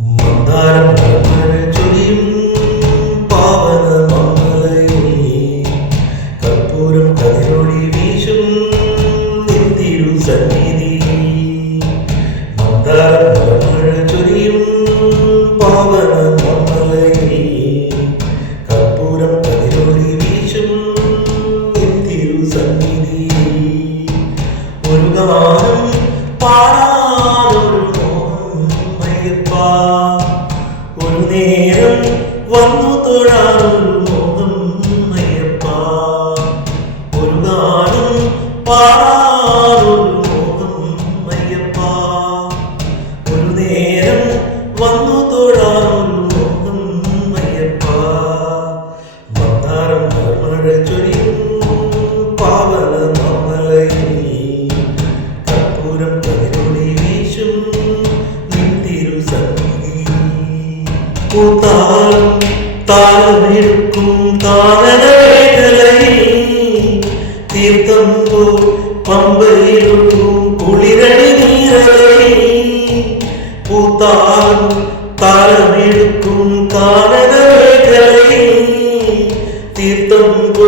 മന്ദാരം മഴ ചൊരിയും പാവന മംഗളയിൽ കർപ്പൂരം കതിരൊളി വീശും നിന്തിരു സന്നിധി. മന്ദാരം മഴ ചൊരിയും പാവന മംഗളയിൽ കർപ്പൂരം കതിരൊളി വീശും നിന്തിരു സന്നിധി. ഒരു ഗാനം പാടാനൊരു ഒരു നേരം വന്നു തൊഴാനൊരു മോഹം അയ്യപ്പ. ഒരു ഗാനം പാടാനൊരു മോഹം അയ്യപ്പ. ഒരു നേരം വന്നു തൊഴാനൊരു മോഹം അയ്യപ്പ. മന്ദാരം മഴ ചൊരിയും പാവന മംഗളയിൽ കർപ്പൂരം കതിരൊളി വീശും നിന്തിരു സന്നിധി. താളമെടുക്കും താനരമേഖലയിൽ തീർത്ഥം പോ പമ്പയിലൊഴുകും കുളിരടി നീരലയിൽ. താളമെടുക്കും താനരമേഖലയിൽ തീർത്ഥം പോ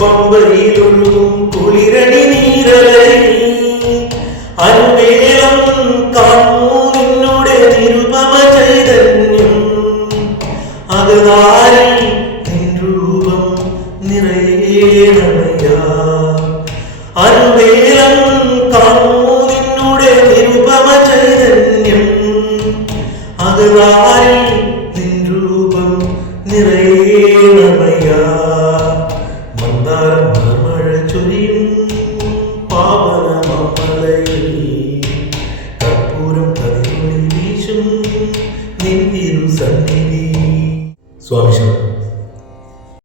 പമ്പയിലൊഴുകും കുളിരടി നീരലയിൽ. അനുവേളം കാണൂ നിന്നുടെ നിരുപമ ചൈതന്യം. അകതാരിൽ നിൻ രൂപം നിറയേണമയ്യാ. അനുവേളം കാണൂ നിന്നുടെ നിരുപമ ചൈതന്യം. അകതാരിൽ നിൻ രൂപം നിറയേണമയ്യാ. മന്ദാരം മഴ ചൊരിയും പാവന മംഗളയിൽ കർപ്പൂരം കതിരൊളി വീശും നിന്തിരു സന്നിധി. സ്വാമി ശരണം.